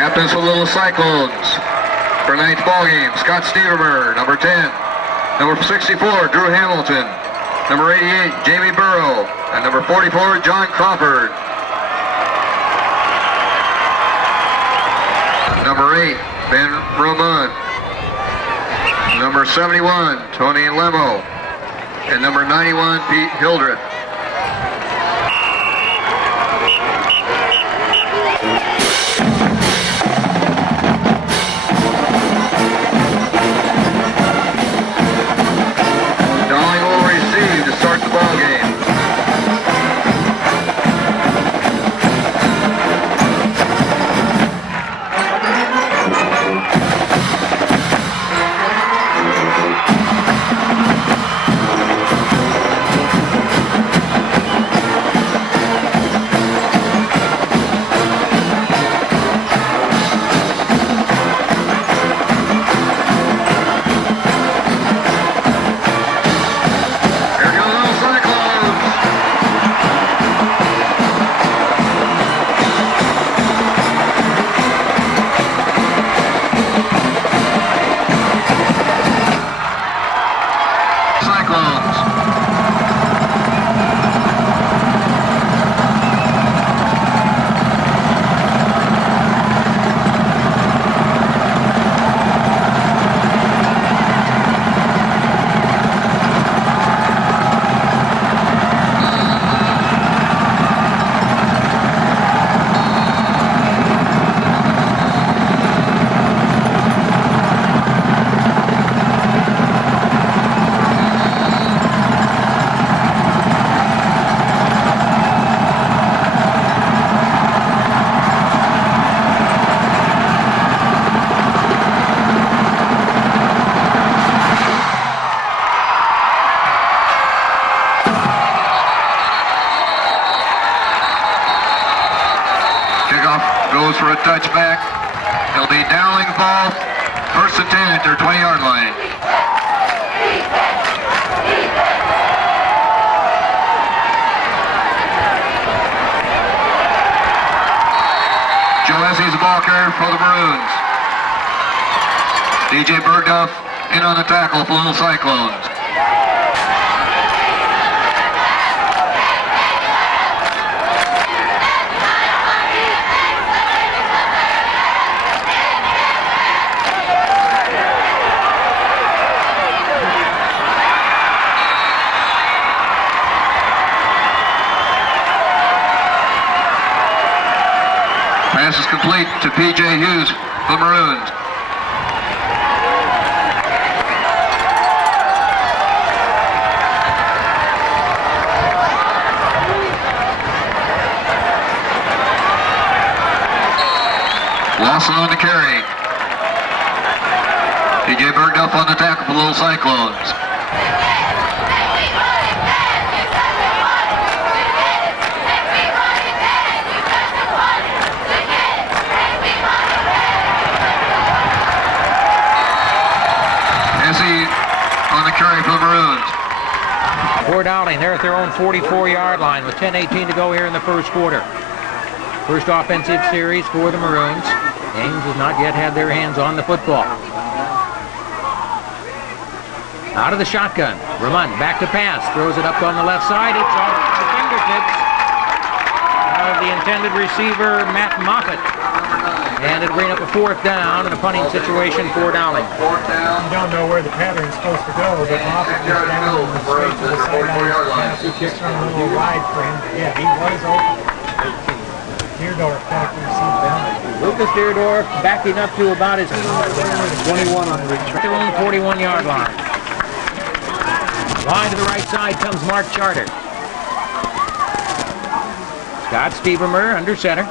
Captains for Little Cyclones for ninth ball game, Scott Stevermer, number 10. Number 64, Drew Hamilton. Number 88, Jamie Burrow. And number 44, John Crawford. Number 8, Ben Roman. Number 71, Tony Lemo. And number 91, Pete Hildreth. Dowling will receive to start the ball game. Goes for a touchback. It'll be Dowling ball, 1st and 10 at their 20-yard line. Joe Essie's the ball carrier for the Maroons. DJ Bergdorf in on the tackle for Little Cyclones. Pass is complete to P.J. Hughes for the Maroons. Lawson on the carry. P.J. Bergdorf on the tackle for Little Cyclones. For Dowling. Dowling, they're at their own 44-yard line with 10:18 to go here in the first quarter. First offensive series for the Maroons. Ames has not yet had their hands on the football. Out of the shotgun, Ramon back to pass, throws it up on the left side. It's off the fingertips of the intended receiver, Matt Moffett. And it'll bring up a fourth down in a punting situation for Dowling. You don't know where the pattern is supposed to go, but Moffett just down straight to the sideline. He just turned a little wide for him. Yeah, he was open. Deerdorf back to receive down. Lucas Deerdorf backing up to about his 21 on the reach. their own 41-yard line. Wide to the right side comes Mark Charter. Scott Stevermer under center.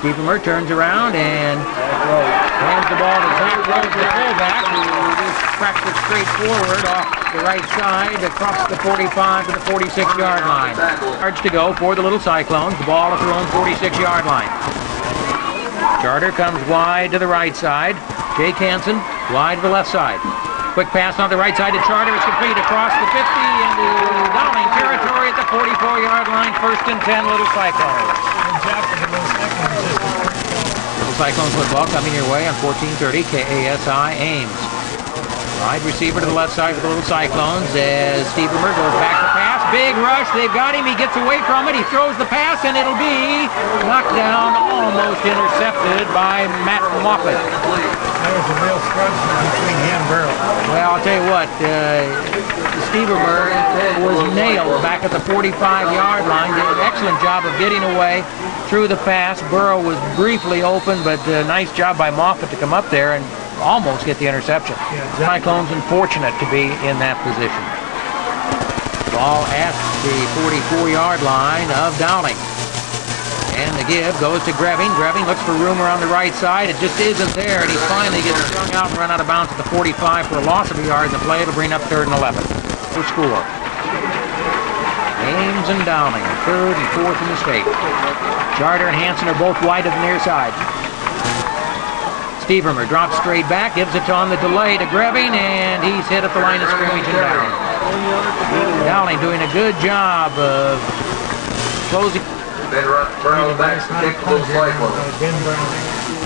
Stevermer turns around and hands the ball to Zach Rose, the fullback, who just cracks it straight forward off the right side across the 45 to the 46-yard line. Yards to go for the Little Cyclones. The ball at their own 46-yard line. Charter comes wide to the right side. Jake Hansen wide to the left side. Quick pass on the right side to Charter. It's complete across the 50 into Dowling territory at the 44-yard line. First and 10, Little Cyclones. Little Cyclones football coming your way on 1430 KASI Ames. Wide receiver to the left side for the Little Cyclones as Stevermer goes back to pass. Big rush. They've got him. He gets away from it. He throws the pass, and it'll be knocked down, almost intercepted by Matt Moffett. That was a real struggle between him and Burrow. Well, I'll tell you what, Stevermer was nailed back at the 45-yard line. Did an excellent job of getting away through the pass. Burrow was briefly open, but nice job by Moffett to come up there and almost get the interception. Yeah, Cyclones unfortunate to be in that position. Ball at the 44-yard line of Dowling. And the give goes to Greving. Greving looks for room around the right side. It just isn't there, and he finally gets strung out and run out of bounds at the 45 for a loss of a yard. The play will bring up 3rd and 11. To score. Ames and Dowling, 3rd and 4th in the state. Charter and Hansen are both wide to the near side. Stevermer drops straight back, gives it on the delay to Greving, and he's hit at the line of scrimmage and down. Dowling doing a good job of closing.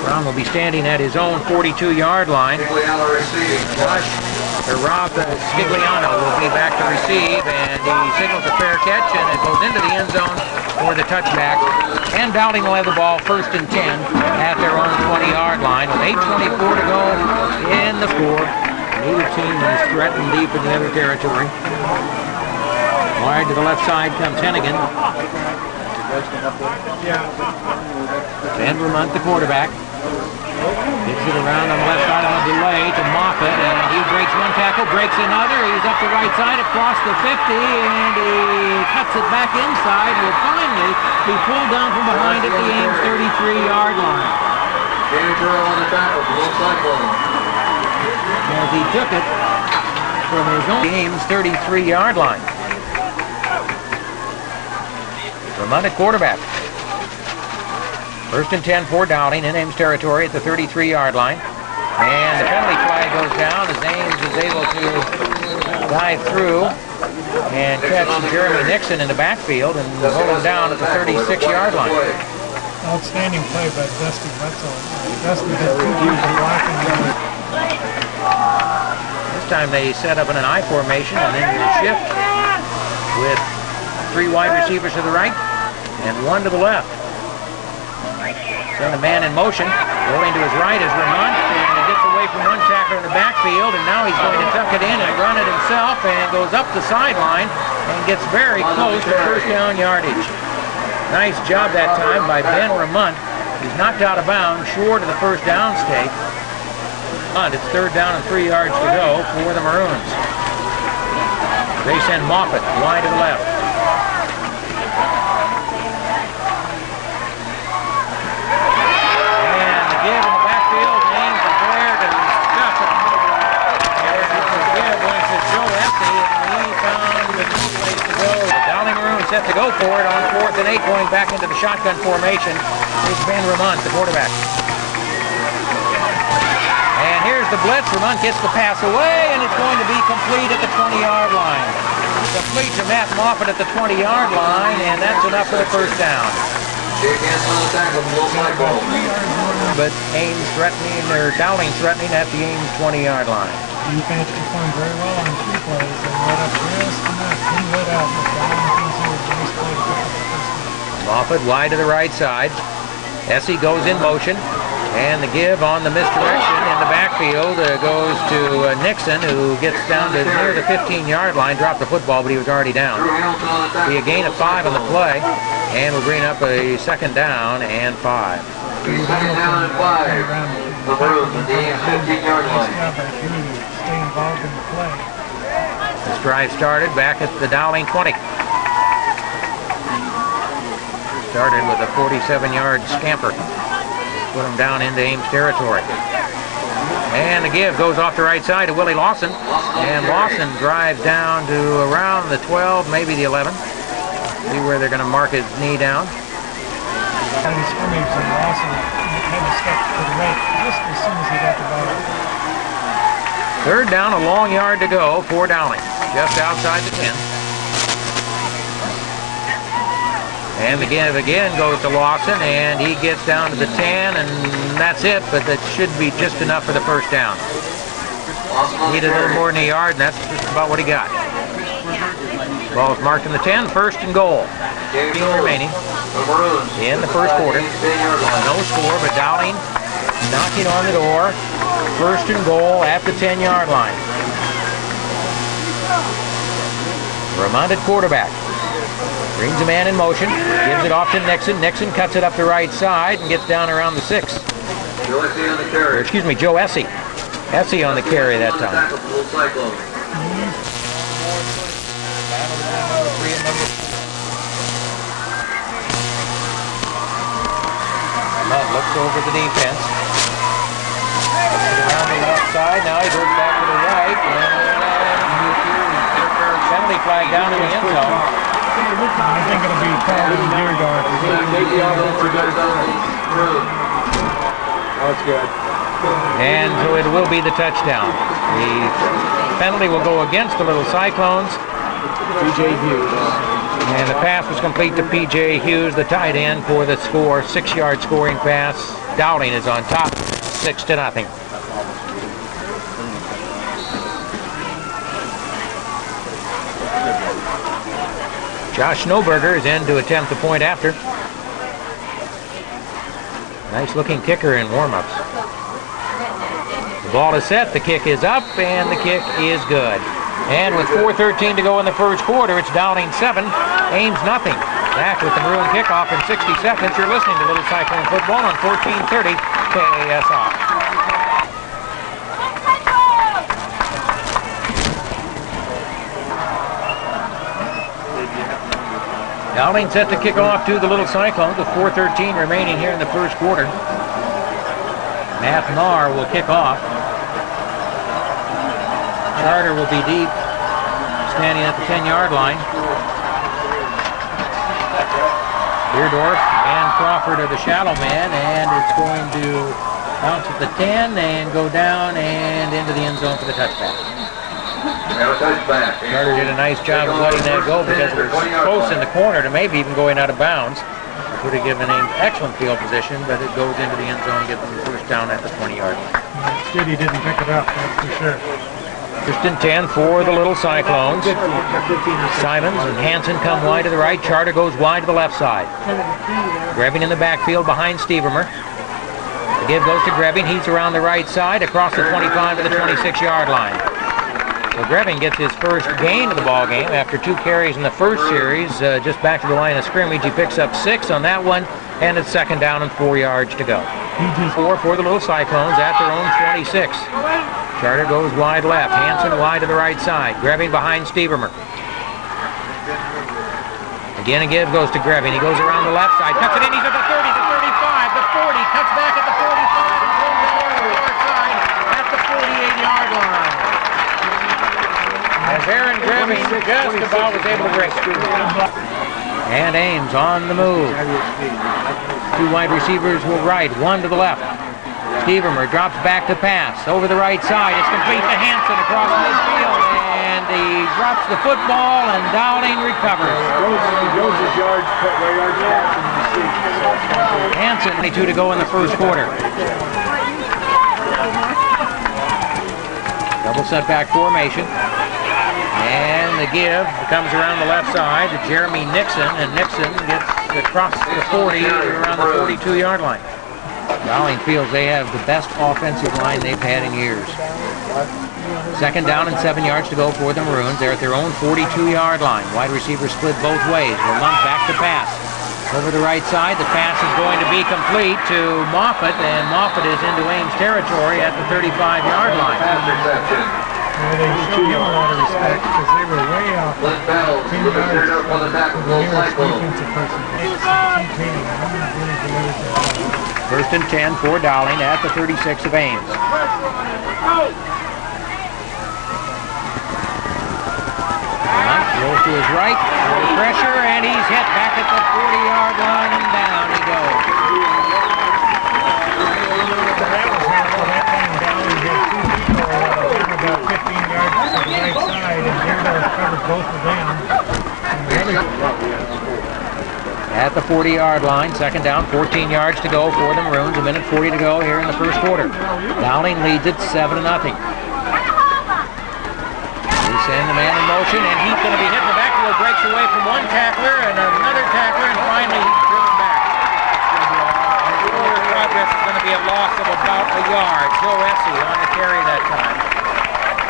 Brown will be standing at his own 42-yard line. Rob Scigliano will be back to receive, and he signals a fair catch, and it goes into the end zone for the touchback. And Dowling will have the ball 1st and 10 at their own 20-yard line with 8:24 to go in the fourth. Neither team is threatened deep in the other territory. Wide to the left side comes Hennigan. Ben Vermont, the quarterback. Gets it around on the left side on the delay to Moffett, and he breaks one tackle, breaks another. He's up the right side across the 50, and he cuts it back inside. Will finally be pulled down from behind at the Ames 33-yard line. On the tackle, As he took it from his own Ames 33-yard line. Vermont at quarterback. 1st and 10 for Dowling in Ames territory at the 33-yard line. And the penalty flag goes down as Ames is able to dive through and catch Jeremy Nixon in the backfield and hold him down at the 36-yard line. Outstanding play by Dusty Wetzel. Dusty had 2 years of blocking. This time they set up in an I formation and then will shift with 3 wide receivers to the right and 1 to the left. Send a man in motion. Rolling to his right is Vermont, and he gets away from one tackler in the backfield, and now he's going to tuck it in and run it himself, and goes up the sideline and gets very close to 1st down yardage. Nice job that time by Ben Vermont. He's knocked out of bounds short of the 1st down stake. It's 3rd down and 3 yards to go for the Maroons. They send Moffett wide to the left. Set to go for it on 4th and 8, going back into the shotgun formation. Here's Ben Vermont, the quarterback. And here's the blitz. Vermont gets the pass away, and it's going to be complete at the 20-yard line. Complete to Matt Moffitt at the 20-yard line, and that's enough for the first down. But Ames threatening, or Dowling threatening at the Ames 20-yard line. Defense performed very well on 2 plays. They let up just enough. He lit up, but Dowling comes in with a nice play to pick up the first down. Moffitt wide to the right side. Essie goes in motion. And the give on the misdirection in the backfield goes to Nixon, who gets down to near the 15-yard line, dropped the football, but he was already down. Be a gain of 5 on the play, and we'll bring up a second down and 5. Second down and 5. The Bruins at the 15-yard line. Stay involved in the play. This drive started back at the Dowling 20. Started with a 47-yard scamper. Put him down into Ames territory. And the give goes off the right side to Willie Lawson. And Lawson drives down to around the 12, maybe the 11. See where they're going to mark his knee down. On the scrimmage, and Lawson had to step to the right just as soon as he got the ball. Third down, a long yard to go for Dowling. Just outside the 10. And the give again goes to Lawson, and he gets down to the 10, and that's it, but that should be just enough for the first down. Needed a little more than a yard, and that's just about what he got. Ball's marked in the 10, first and goal. 15 remaining in the first quarter. No score, but Dowling knocking on the door. First and goal at the 10-yard line. Reminded quarterback. Brings a man in motion, gives it off to Nixon. Nixon cuts it up the right side and gets down around the 6. Excuse me, Joe Essie. Essie on the carry that time. Hunt looks over the defense. Around the left side, now he goes back to the right. And penalty flag down in the end zone. I think it'll be called in near guard. That's good. And so it will be the touchdown. The penalty will go against the Little Cyclones. P.J. Hughes. And the pass was complete to P.J. Hughes, the tight end, for the score. 6-yard scoring pass. Dowling is on top, 6-0. Josh Snowberger is in to attempt the point after. Nice looking kicker in warm-ups. The ball is set, the kick is up, and the kick is good. And with 4:13 to go in the first quarter, it's Dowling 7, Ames nothing. Back with the Maroon kickoff in 60 seconds. You're listening to Little Cyclone Football on 1430 KASR. Dowling set to kick off to the Little Cyclones with 4:13 remaining here in the first quarter. Matt Marr will kick off. Charter will be deep, standing at the 10-yard line. Beardorf and Crawford are the shallow men, and it's going to bounce at the 10 and go down and into the end zone for the touchback. Carter did a nice job of letting that go because it was close in the corner to maybe even going out of bounds. Could have given Ames excellent field position, but it goes into the end zone, gets them the first down at the 20-yard line. It's good he didn't pick it up, that's for sure. First and 10 for the Little Cyclones. Simons and Hansen come wide to the right. Charter goes wide to the left side. Grebbing in the backfield behind Stevermer. The give goes to Grebbing. He's around the right side across the 25 to the 26-yard line. So Grebbing gets his first gain of the ball game after 2 carries in the first series. Just back to the line of scrimmage. He picks up 6 on that one, and it's second down and 4 yards to go. 4 for the Little Cyclones at their own 26. Charter goes wide left. Hansen wide to the right side. Grebbing behind Stevermer. Again, a give goes to Grebbing. He goes around the left side. Cuts it in. He's at the 30, the 35, the 40. Cuts back at the 45. And goes down to the far side at the 48-yard line. As Aaron Grebbing just about was able to break it. And Ames on the move. 2 wide receivers will right, 1 to the left. Stevermer drops back to pass over the right side. It's complete to Hansen across midfield, and He drops the football, and Dowling recovers. Goes his yards, where yards pass, and Hanson, 22 to go in the first quarter. Double setback formation. And the give comes around the left side to Jeremy Nixon, and Nixon gets across the 40 around the 42-yard line. Dowling feels they have the best offensive line they've had in years. Second down and 7 yards to go for the Maroons. They're at their own 42-yard line. Wide receiver split both ways. Lamont back to pass. Over the right side, the pass is going to be complete to Moffitt, and Moffitt is into Ames territory at the 35-yard line. Well, they showed him a lot of respect because they were way off 10 yards from the nearest defensive person. First and 10 for Dowling at the 36 of Ames. Rolls to his right, under pressure, and he's hit back at the 40-yard line, and down he goes. That was helpful. That time Dowling had two people down about 15 yards to the right side, and Deardorff covered both of them. At the 40-yard line, second down, 14 yards to go for the Maroons. A minute 40 to go here in the first quarter. Dowling leads it 7-0. They send the man in motion, and he's going to be hit in the backfield. Breaks away from one tackler and another tackler, and finally he's driven back. Forward progress is going to be a loss of about a yard. Joe Essie on the carry that time.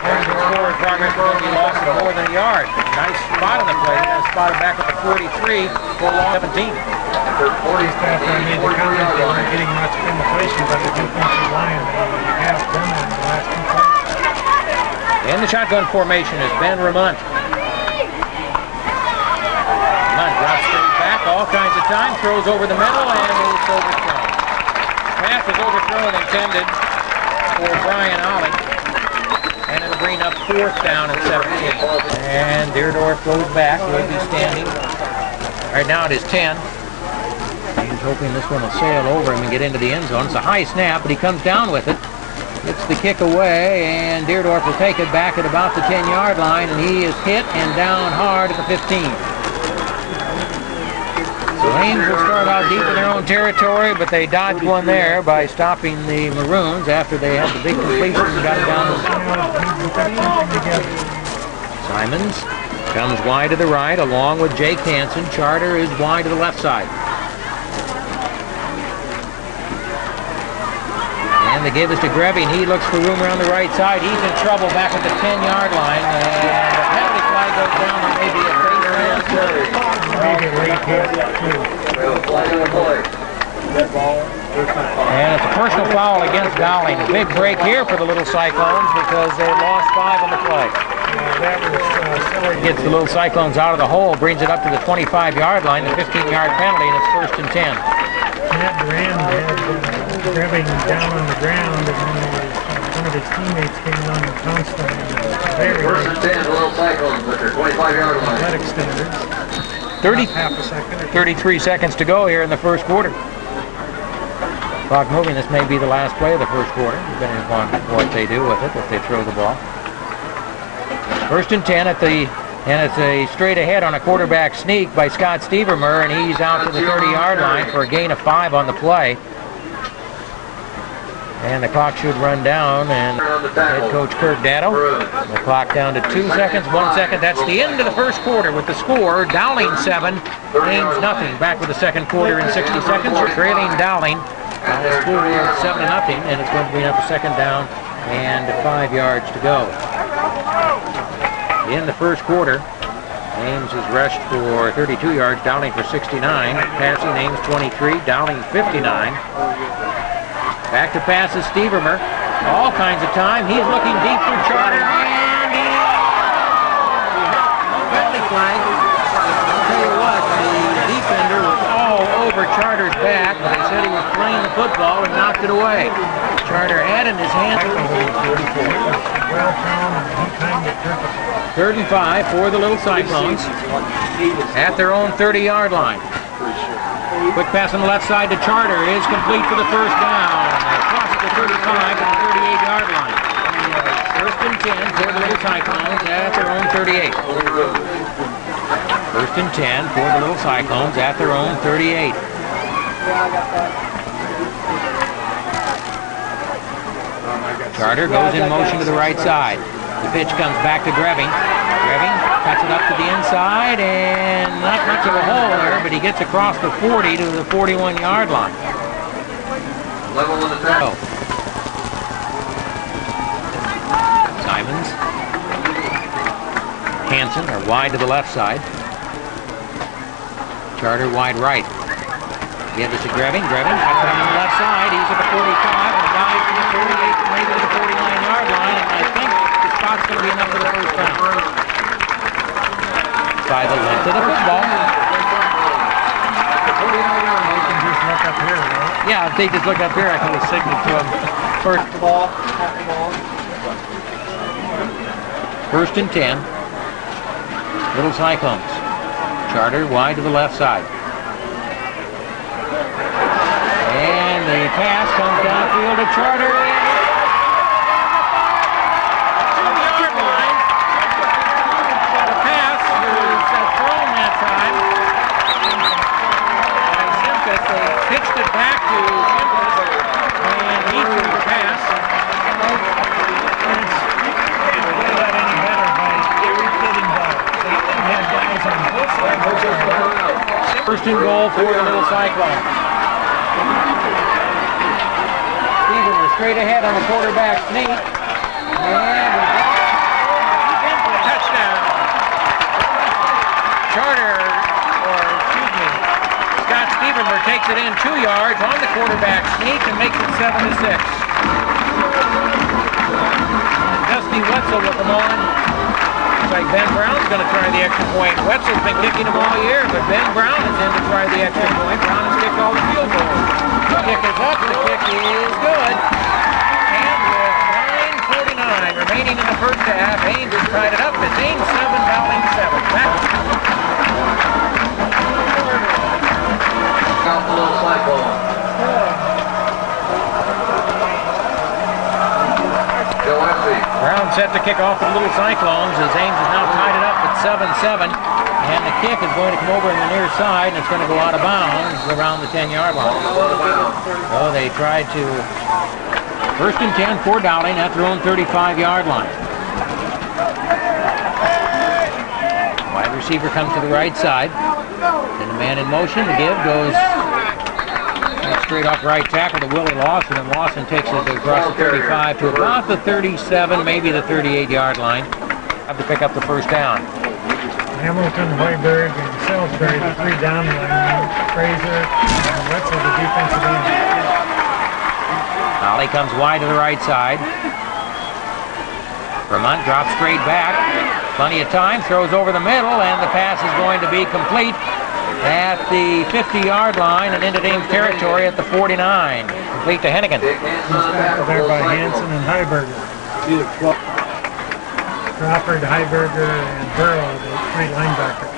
Forward progress is going to be a loss of more than a yard. Nice spot on the play. Spotted back at the 43 for a long 17. Just after I made the comment, they weren't getting much penetration by the defensive line. They have done that in the last two plays. In the shotgun formation is Ben Ramont. Ramont drops straight back, all kinds of time, throws over the middle, and it's overthrown. Pass was overthrown intended for Brian Ollie. And it'll bring up fourth down and 17. And Deardorff goes back. He'll be standing. Right now it is 10. He's hoping this one will sail over him and get into the end zone. It's a high snap, but he comes down with it. Gets the kick away, and Deardorff will take it back at about the 10-yard line, and he is hit and down hard at the 15. So Ames will start out deep in their own territory, but they dodged one there by stopping the Maroons after they had the big completion and got it down. Simons comes wide to the right along with Jake Hansen. Charter is wide to the left side. And the give is to Grevy, and he looks for room around the right side. He's in trouble back at the 10-yard line, and the penalty flag goes down, and maybe a and it's a personal foul against Dowling. A big break here for the Little Cyclones because they lost 5 on the play. Gets the Little Cyclones out of the hole, brings it up to the 25-yard line, the 15-yard penalty, and it's first and 10. Matt Durand had grabbing down on the ground, and one of his teammates came on and pounced on him. First and 10, Little Cyclones at their 25-yard line. Athletic standards. 33 seconds to go here in the first quarter. Clock moving. This may be the last play of the first quarter, depending upon what they do with it, if they throw the ball. First and 10 and it's a straight ahead on a quarterback sneak by Scott Stevermer, and he's out to the 30-yard line for a gain of 5 on the play. And the clock should run down, and head coach Kirk Dado. The clock down to 2 seconds, 1 second. That's the end of the first quarter with the score. Dowling 7, Ames nothing. Back with the second quarter in 60 seconds. Trailing Dowling. The score is 7-0, and it's going to be up a second down and 5 yards to go. In the first quarter, Ames has rushed for 32 yards, Dowling for 69. Passing, Ames 23, Dowling 59. Back to pass is Stevermer. All kinds of time. He's looking deep for Charter, and he... No penalty flag. I'll tell you what, the defender was all over Charter's back, but they said he was playing the football and knocked it away. Charter had in his hand. Third and 5 for the Little Cyclones at their own 30-yard line. Quick pass on the left side to Charter is complete for the first down. Across the 35 to the 38-yard line. First and 10 for the Little Cyclones at their own 38. First and 10 for the Little Cyclones at their own 38. Charter goes in motion to the right side. The pitch comes back to Greving. Greving cuts it up to the inside, and not much of a hole there, but he gets across the 40 to the 41-yard line. Level in the tackle. Simons. Hansen are wide to the left side. Charter wide right. Gives it to Greving. Greving cuts it on the left side. He's at the 45 and dives to the 48, maybe to the 49-yard line, and I think the spot's going to be enough for the first down. By the length of the football. Just look up here, right? Yeah, if they just look up here, I can signal to them. First and 10. Little Cyclones. Charter wide to the left side. And the pass comes downfield to Charter. Yard line. The pass was thrown that time by Simkus. They pitched it back to Simkus, and he threw the pass. First and goal for the Little Cyclones. Steven was straight ahead on the quarterback sneak. And touchdown. Charter, or excuse me, Scott Stevenmer takes it in 2 yards on the quarterback sneak and makes it 7-6. Dusty Wetzel will come on. Like Ben Brown's going to try the extra point. Wetzel's been kicking them all year, but Ben Brown is in to try the extra point. Brown has kicked all the field goals. The kick is up. The kick is good. And with 9:49 remaining in the first half, Ames has tied it up. It's Ames 7, Dowling 7. Out the Little Cyclone. Brown set to kick off the Little Cyclones as Ames has now tied it up at 7-7. And the kick is going to come over on the near side, and it's going to go out of bounds around the 10-yard line. So they tried to first and 10 for Dowling at their own 35-yard line. Wide receiver comes to the right side. Then the man in motion. The give goes straight off right tackle to Willie Lawson, and Lawson takes it across the 35 to about the 37, maybe the 38-yard line. Have to pick up the first down. Hamilton, Hoiberg, and Salisbury, the 3 down linemen. Fraser, and Wetzel, the defensive end. Ollie comes wide to the right side. Vermont drops straight back. Plenty of time, throws over the middle, and the pass is going to be complete at the 50-yard line and into Ames territory at the 49. Complete to Hennigan. There by Hansen and Heiberger. Crawford, Heiberger, and Burrow, the 3 linebackers.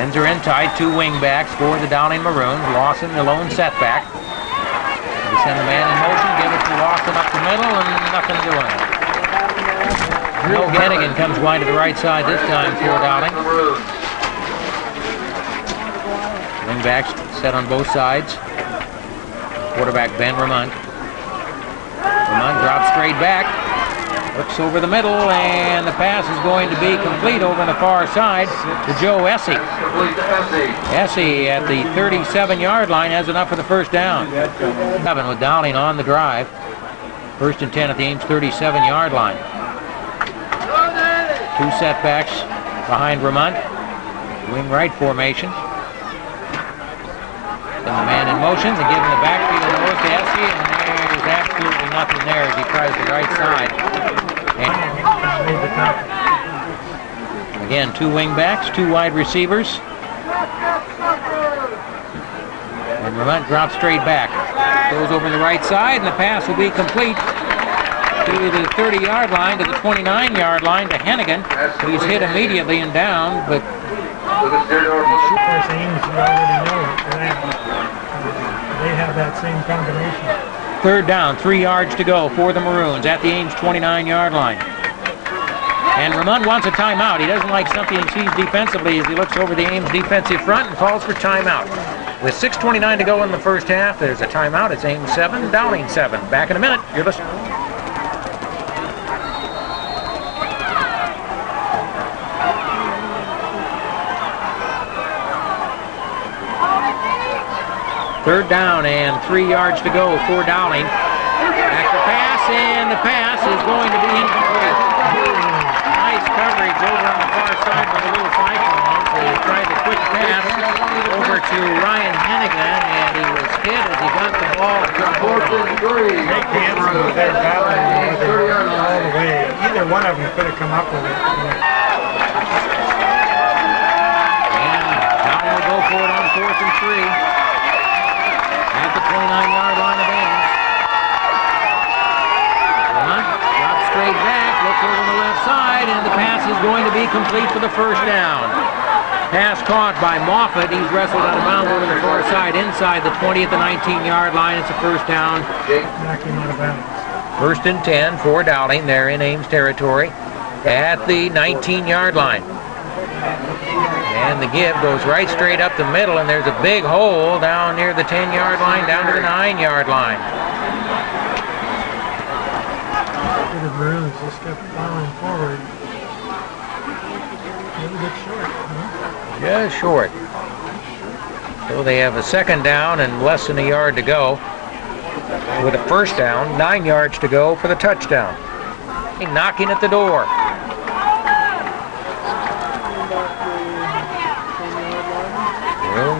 Ends are in tight, 2 wing backs for the Dowling Maroons. Lawson, the lone setback. They send the man in motion, give it to Lawson up the middle, and nothing doing. No, Hennigan comes wide to the right side this time for Dowling. Wing backs set on both sides. Quarterback Ben Vermont. Vermont drops straight back. Looks over the middle, and the pass is going to be complete over on the far side to Joe Essie. Essie at the 37-yard line has enough for the first down. 7 with Dowling on the drive. First and 10 at the Ames 37-yard line. 2 setbacks behind Vermont. Wing right formation. Then the man in motion and giving the backfield over to Essie, and there's absolutely nothing there as he tries the right side. And again, 2 wing backs, 2 wide receivers. And Vermont drops straight back. Goes over the right side, and the pass will be complete to the 30-yard line, to the 29-yard line, to Hennigan. He's hit immediately and down, but Of course, Ames, you already know that. They have that same combination. Third down, 3 yards to go for the Maroons at the Ames 29-yard line. And Ramon wants a timeout. He doesn't like something he sees defensively as he looks over the Ames defensive front and calls for timeout. With 6:29 to go in the first half, there's a timeout. It's Ames 7, Dowling 7. Back in a minute. You're listening. Third down and 3 yards to go for Dowling. Back to pass, and the pass is going to be incomplete. Nice coverage over on the far side by the little Cyclones. They tried the quick pass over to Ryan Hennigan, and he was hit as he got the ball. Jake Hansen was there battling with him all the way. Either one of them could have come up with it. And Dowling will go for it on 4th and 3. At the 29-yard line of Ames. Drops straight back, looks over on the left side, and the pass is going to be complete for the first down. Pass caught by Moffitt. He's wrestled out of bounds over the far side inside the 20 at the 19-yard line. It's a first down. Knocked him out of bounds. First and 10 for Dowling. They're in Ames territory at the 19-yard line. And the give goes right straight up the middle, and there's a big hole down near the 10-yard line, down to the 9-yard line. The Maroons just kept plowing forward. A little bit short, huh? Just short. So they have a second down and less than a yard to go. With a first down, 9 yards to go for the touchdown. Knocking at the door.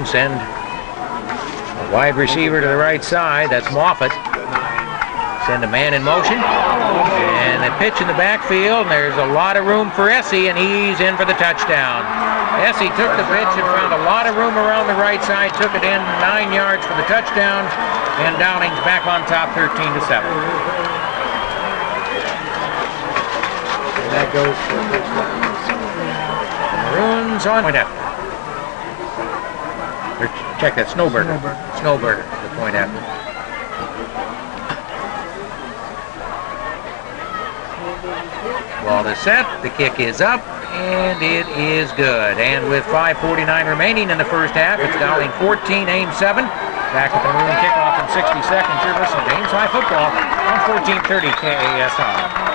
Send a wide receiver to the right side. That's Moffitt. Send a man in motion. And a pitch in the backfield. And there's a lot of room for Essie, and he's in for the touchdown. Essie took the pitch and found a lot of room around the right side. Took it in 9 yards for the touchdown. And Downing's back on top 13-7. And that goes for the touchdown. Maroons on point after. Check that, Snowberger. Snowberger, the point after. Ball is set, the kick is up, and it is good. And with 5:49 remaining in the first half, it's Dowling 14, Ames 7. Back at the Maroon kickoff in 60 seconds. You're listening to Ames High Football on 1430 KASI.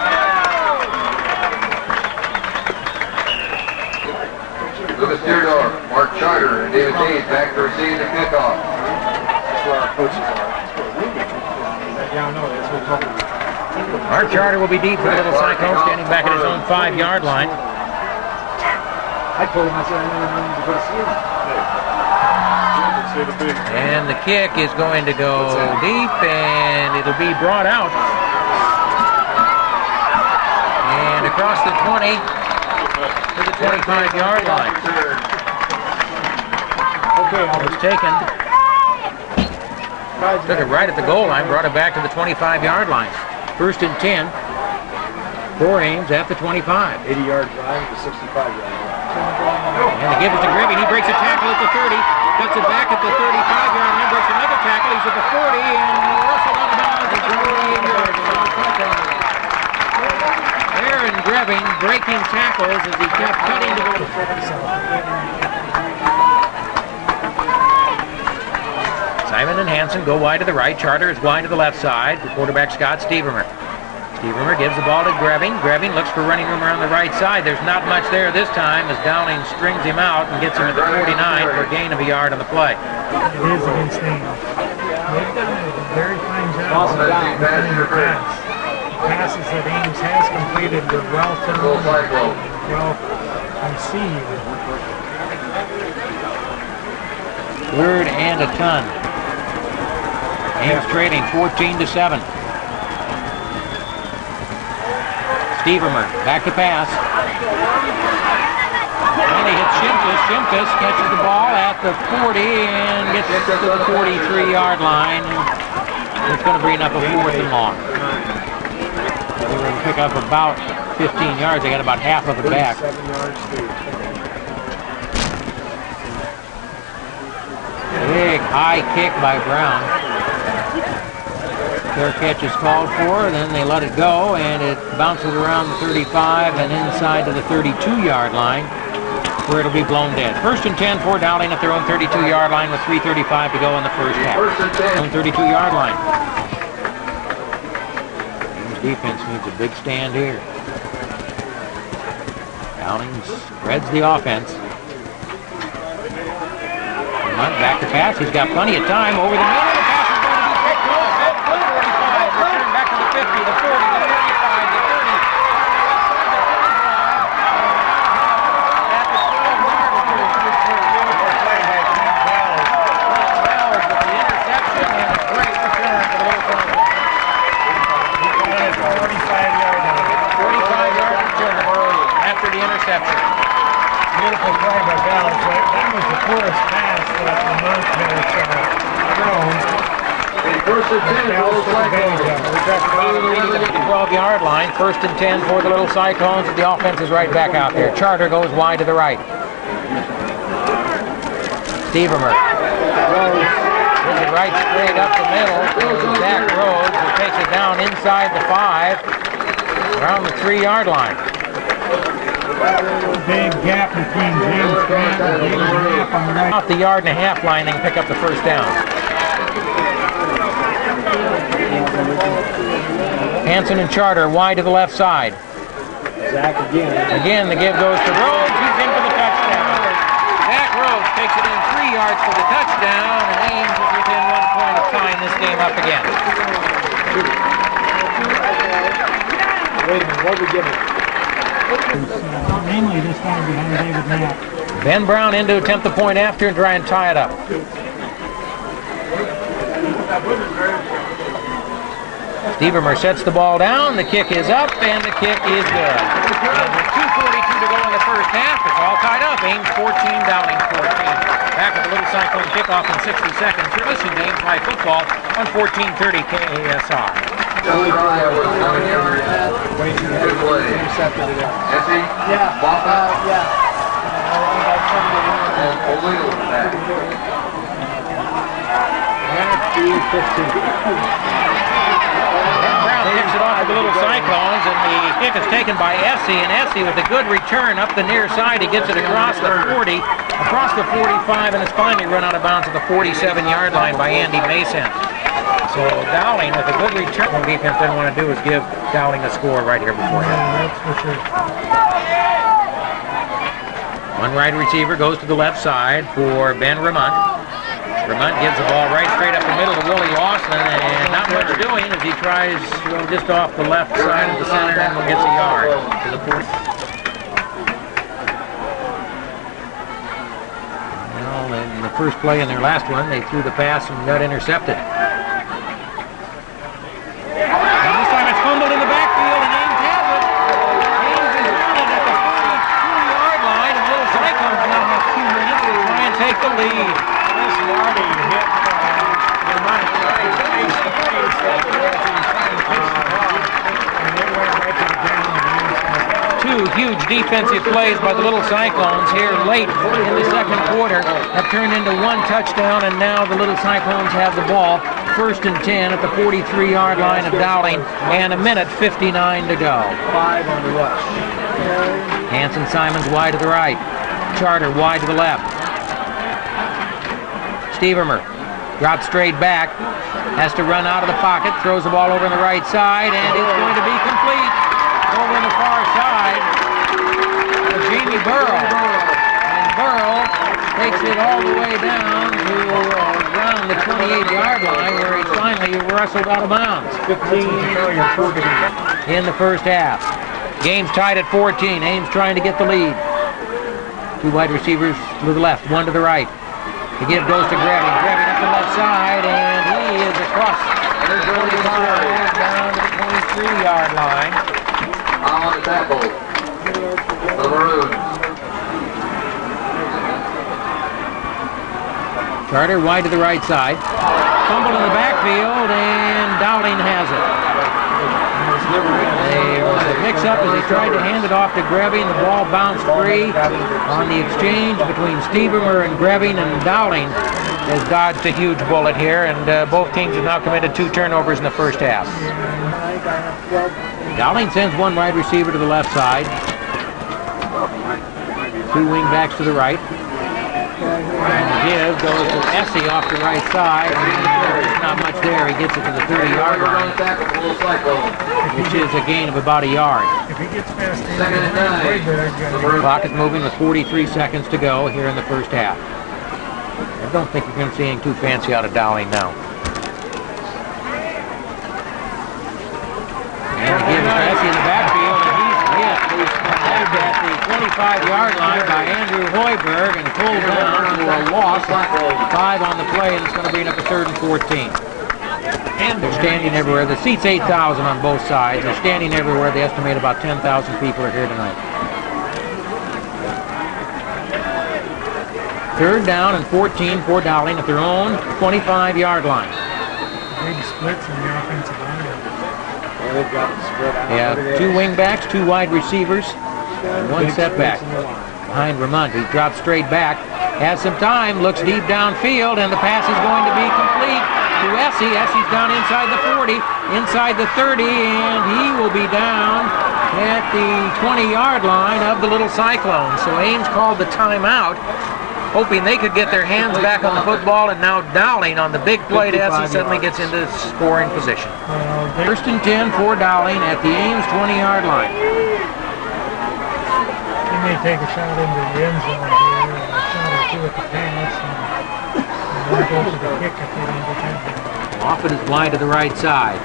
Lucas Deardorff, Mark Charter, and David Hayes back to receive the kickoff. That's where our coaches are. Yeah, I know. That's what we're talking about. Mark Charter will be deep for the little Cyclone, standing back at his own 5-yard line. I told him, I said, I know you go to see him. And the kick is going to go deep, and it'll be brought out. And across the 20 to the 25-yard line. Okay, It was taken. Took it right at the goal line, brought it back to the 25-yard line. First and 10 for Ames at the 25. 80-yard drive to 65-yard line. And the give is to Gribby. He breaks a tackle at the 30, cuts it back at the 35-yard line, breaks another tackle. He's at the 40, and Russell out of bounds at the 48-yard line. Aaron Grebbing breaking tackles as he kept cutting to the... Simon and Hansen go wide to the right. Charter is wide to the left side. The quarterback, Scott Stevermer. Stevermer gives the ball to Grebbing. Grebbing looks for running room around the right side. There's not much there this time as Dowling strings him out and gets him at the 49 for a gain of a yard on the play. It is against Ames. They've done a very fine job of defending the pass. The passes that Ames has completed were well thrown, well conceived. Third and a ton. Ames trailing 14-7. Stevermer back to pass. And he hits Shimkus. Shimkus catches the ball at the 40 and gets to the 43-yard line. It's going to bring up a 4th and long. They're going to pick up about 15 yards. They got about half of it back. Big high kick by Brown. Fair catch is called for, and then they let it go, and it bounces around the 35 and inside to the 32-yard line, where it'll be blown dead. 1st and 10 for Dowling at their own 32-yard line with 3:35 to go in the first half. Own 32-yard line. Ames defense needs a big stand here. Dowling spreads the offense. Hunt back to pass. He's got plenty of time over the middle. The pass is going to be picked off at the 45. Return back to the 50, the 40, the 35, the 30. At the 12-yard line. Beautiful play by Wells. Wells with the interception and a great return for the little Columbus. He got it 45-yard line. 45-yard return after the interception. Beautiful play by Wells. That was the poorest pass that the Monk has thrown. First and 10 for the Cyclones. At the 12-yard line, 1st and 10 for the little Cyclones. The offense is right back out there. Charter goes wide to the right. Stevermer. Gives it right straight up the middle to Zach Rhodes, who takes it down inside the 5, around the 3-yard line. Big gap between James Grant and James Grant on the right. Off the 1.5 yard line, they can pick up the first down. Hanson and Charter wide to the left side. Zach again. Again, the give goes to Rhodes. He's in for the touchdown. Zach Rhodes takes it in 3 yards for the touchdown, and Ames is within 1 point of tying this game up again. Wait a minute, what are we giving? Mainly this time behind David Knapp. Ben Brown in to attempt the point after and try and tie it up. Stevermer sets the ball down. The kick is up, and the kick is good. And with 2:42 to go in the first half, it's all tied up. Ames 14, Dowling 14. Back at the Little Cyclone kickoff in 60 seconds. You're listening to Ames High Football on 1430 KASR. Good play. Essie? Yeah. Moffett? Yeah. And O'Leary back. Brown kicks it off to the Little Cyclones, and the kick is taken by Essie, and Essie with a good return up the near side. He gets it across the 40, across the 45, and it's finally run out of bounds at the 47-yard line by Andy Mason. So Dowling with a good return. What defense didn't want to do is give Dowling a score right here before him. That's for sure. One wide receiver goes to the left side for Ben Remont. Remont gives the ball right straight up the middle to Willie Lawson, and not much doing as he tries just off the left side of the center and gets a yard to the 40. Well, in the first play in their last one, they threw the pass and got intercepted. And this time it's fumbled in the backfield, and Ames has it. Ames is on it at the 42-yard line, and Little Cyclones now have 2 minutes to try and take the lead. This Marty hit Vermont right face to face. And it went right to the ground. Two huge defensive plays by the Little Cyclones here late in the second quarter have turned into 1 touchdown, and now the Little Cyclones have the ball. 1st and 10 at the 43-yard line of Dowling, and 1:59 to go. 5 on the rush. Hanson Simons wide to the right. Charter wide to the left. Stevermer drops straight back, has to run out of the pocket, throws the ball over on the right side, and it's going to be complete. Over on the far side, Jamie Burrow. And Burrow takes it all the way down to around the 28-yard line, where he finally wrestled out of bounds. 15 In the first half. Game's tied at 14. Ames trying to get the lead. 2 wide receivers to the left, 1 to the right. The give goes to Grevy. Grevy up the left side, and he is across the 25 down to the 23-yard line. On the tackle. For the Maroons. Charter wide to the right side. Fumble in the backfield, and Dowling has it. There was a mix-up as he tried to hand it off to Greving. The ball bounced free on the exchange between Stevermer and Greving, and Dowling has dodged a huge bullet here, and both teams have now committed 2 turnovers in the first half. Dowling sends one wide receiver to the left side. 2 wing backs to the right. And the give goes to Essie off the right side. There's not much there. He gets it to the 30-yard line, which is a gain of about a yard. If he gets past the Clock is moving with 43 seconds to go here in the first half. I don't think you're going to see anything too fancy out of Dowling now. And the give is to Essie in the backfield, and he's hit. He's snagged at the 25-yard line by Andrew Hoiberg and pulled down to a loss. 5 on the play, and it's going to bring up a 3rd and 14. And they're standing everywhere. The seats 8,000 on both sides. They're standing everywhere. They estimate about 10,000 people are here tonight. 3rd down and 14 for Dowling at their own 25-yard line. big splits in the offensive line. They've got it spread out. Yeah, 2 wing backs, 2 wide receivers, and 1 setback behind Ramond. He drops straight back, has some time, looks deep downfield, and the pass is going to be complete to Essie. Essie's down inside the 40, inside the 30, and he will be down at the 20-yard line of the Little Cyclones. So Ames called the timeout, hoping they could get their hands back on the football, and now Dowling on the big play to Essie suddenly gets into scoring position. 1st and 10 for Dowling at the Ames 20-yard line. He may take a shot into the end zone here, a shot or 2 at the pass, and then go for the kick if they don't get that. Moffett is blind to the right side.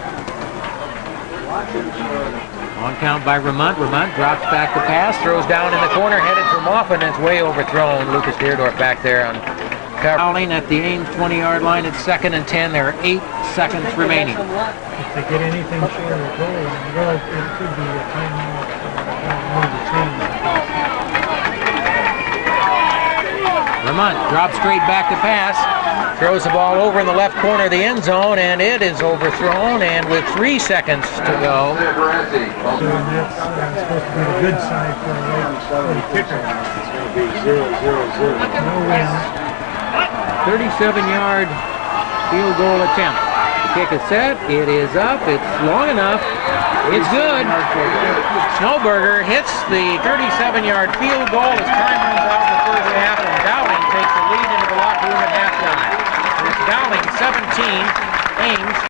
On count by Ramond. Ramond drops back the pass, throws down in the corner, headed for Moffett, and it's way overthrown. Lucas Deerdorf back there on Dowling at the Ames 20-yard line. It's 2nd and 10. There are 8 seconds remaining. If they get anything short of a goal, well, it could be a timeout or the change. Ramond drops straight back to pass, throws the ball over in the left corner of the end zone, and it is overthrown, and with 3 seconds to go. So that's supposed to be the good side for the kicker. It's going to be 0-0-0. No win. 37-yard field goal attempt. The kick is set. It is up. It's long enough. It's good. Snowberger hits the 37-yard field goal as time runs out in the first half, and Dowling takes the lead into the locker room at halftime. It's Dowling 17, Ames